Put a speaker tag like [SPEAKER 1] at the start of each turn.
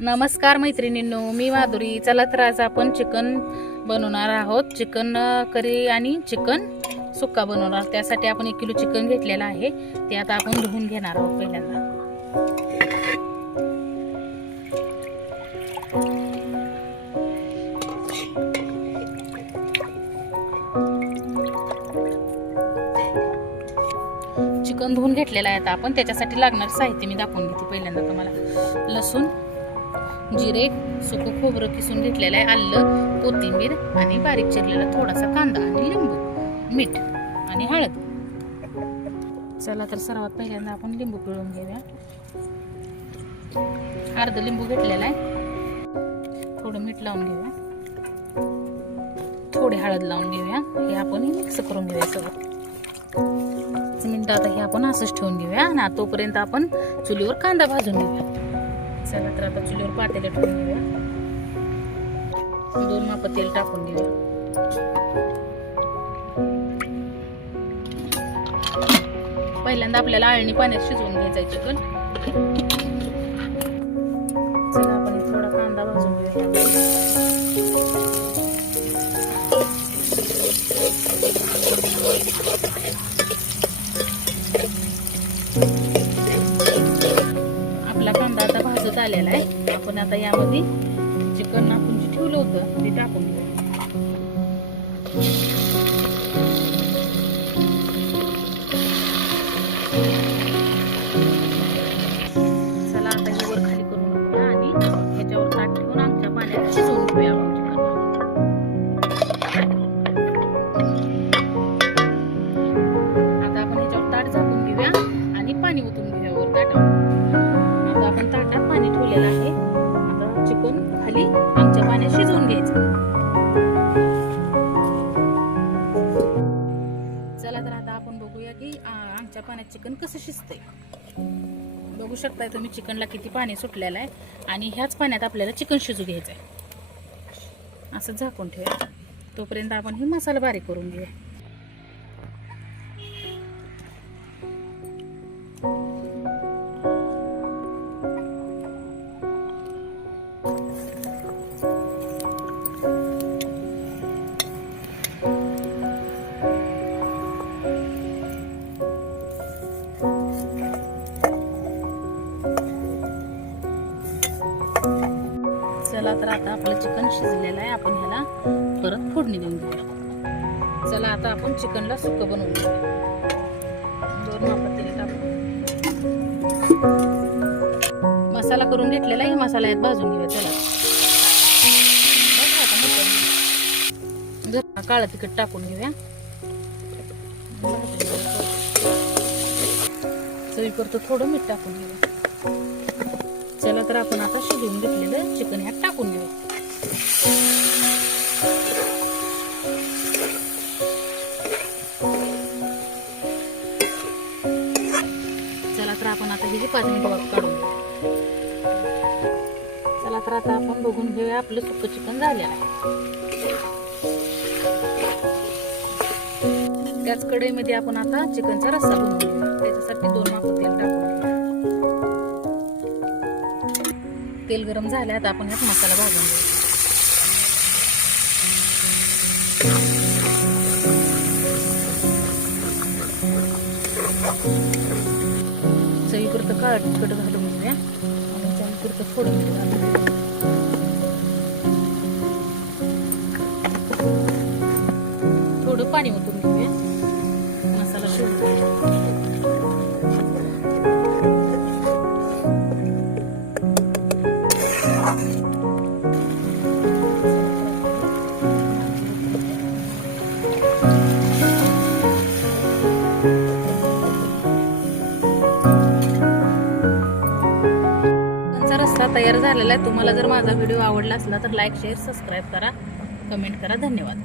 [SPEAKER 1] नमस्कार मैत्रिणींनो मी माधुरी. चला तर आज आपण चिकन बनवणार आहोत. चिकन करी आणि चिकन सुक्का बनवणार. त्यासाठी आपण एक किलो चिकन घेतलेलं आहे. ते आता आपण धुवून घेणार आहोत पहिल्यांदा. चिकन धुवून घेतलेलं आहे आता आपण. त्याच्यासाठी लागणार साहित्य मी दाखवून घेते पहिल्यांदा तुम्हाला. लसूण जिरे सुकं खोबरं किसून घेतलेलं आहे आलं कोथिंबीर आणि बारीक चिरलेला थोडासा कांदा आणि लिंबू मीठ आणि हळद. चला तर सर्वात पहिल्यांदा आपण लिंबू पिळून घेऊया. अर्ध लिंबू घेतलेला आहे. थोडं मीठ लावून घेऊया. थोडी हळद लावून घेऊया. हे आपण मिक्स करून घेऊया सगळं. पाच आता हे आपण असंच ठेवून घेऊया आणि तोपर्यंत आपण चुलीवर कांदा भाजून घेऊया. चला तर आता चुलीवर पातेले ठेवून घेऊया. दोन माप तेल टाकून घेऊया. पहिल्यांदा आपल्याला आळणी पाण्यात शिजवून घ्यायचं आहे चिकन चला आपण थोडा कांदा भाजून घेऊया. आपला कांदा आता भाजत आलेला आहे. आपण आता यामध्ये चिकन आपण जे ठेवलं होतं ते टाकून घेऊ. पाण्यात शिजवून घ्यायचं. चला तर आता आपण बघूया की आमच्या पाण्यात चिकन कसं शिजतंय. बघू शकताय तुम्ही चिकनला किती पाणी सुटलेलं आहे आणि ह्याच पाण्यात आपल्याला चिकन शिजू घ्यायचं आहे असं झाकून ठेवा तोपर्यंत आपण हे मसाला बारीक करून घेऊया. चला तर आता आपलं चिकन शिजलेलं आहे. आपण ह्याला परत फोडणी देऊन घेऊया चला आता आपण चिकनला सुक्क बनवून घेऊया. दोन मापात मसाला करून घेतलेला आहे. मसाला यात भाजून घेऊया. चला. बघा आता काळं तिखट टाकून घेऊया. चवीपुरतं थोडं मीठ टाकून घेऊया. तर आपण आता शिजवून घेतलेलं चिकन ह्यात टाकून घेऊ. चला तर आपण आता हे जी पाच मिनिट काढून घेऊ. चला तर आता आपण बघून घेऊया आपलं सुक्क चिकन झालेलं आहे. त्याच कढईमध्ये आपण आता चिकनचा रस्सा बनवूया त्याच्यासाठी दोन माप तेल टाकू तेल गरम झालं आता आपण ह्यात मसाला भाजून घेऊ. चवीपुरतं काळ तिखट घालून घेऊया. आणि चवीपुरतं थोडं मीठ घालून घेऊया. थोडं पाणी ओतून घेऊया. झालेला आहे. तुम्हाला जर माझा व्हिडिओ आवडला असला तर लाईक शेअर सबस्क्राईब करा. कमेंट करा. धन्यवाद.